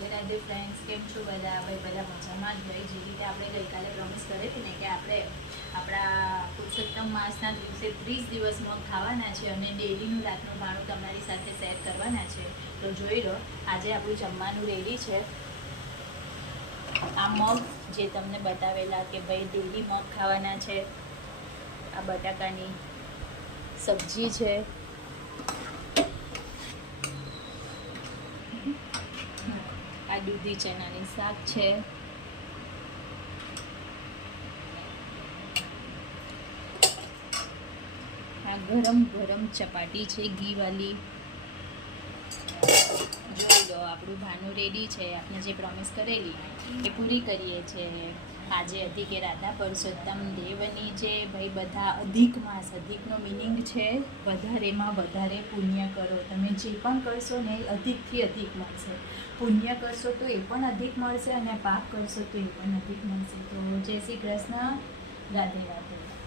Radhe Radhe friends, કેમ છો બધા? ભાઈ બધા મજામાં જ હોય. જે રીતે આપણે ગઈકાલે પ્રોમિસ કરી હતી ને કે આપણે આપણા પુરુષોત્તમ માસના દિવસે 30 દિવસ મગ ખાવાના છે અને ડેલીનું રાતનું ભાણું તમારી સાથે શેર કરવાના છે. તો જોઈ લો, આજે આપણું જમવાનું રેડી છે. આ મગ જે તમને બતાવેલા કે ભાઈ ડેલી મગ ખાવાના છે. આ બટાકાની સબ્જી છે. આ દૂધી ચણાની શાક છે. આ ગરમ ગરમ ચપાટી છે ઘીવાળી. જોઈ લો, આપણું ભાનું રેડી છે. આપણે જે પ્રોમિસ કરેલી એ પૂરી કરીએ છીએ. આજે અધિક એ રાધા પુરુષોત્તમ દેવની જે ભાઈ બધા અધિક માસ, અધિકનો મિનિંગ છે વધારેમાં વધારે પુણ્ય કરો. તમે જે પણ કરશો ને એ અધિકથી અધિક મળશે. પુણ્ય કરશો તો એ પણ અધિક મળશે અને પાપ કરશો તો એ પણ અધિક મળશે. તો જય શ્રી કૃષ્ણ, રાધે રાધે.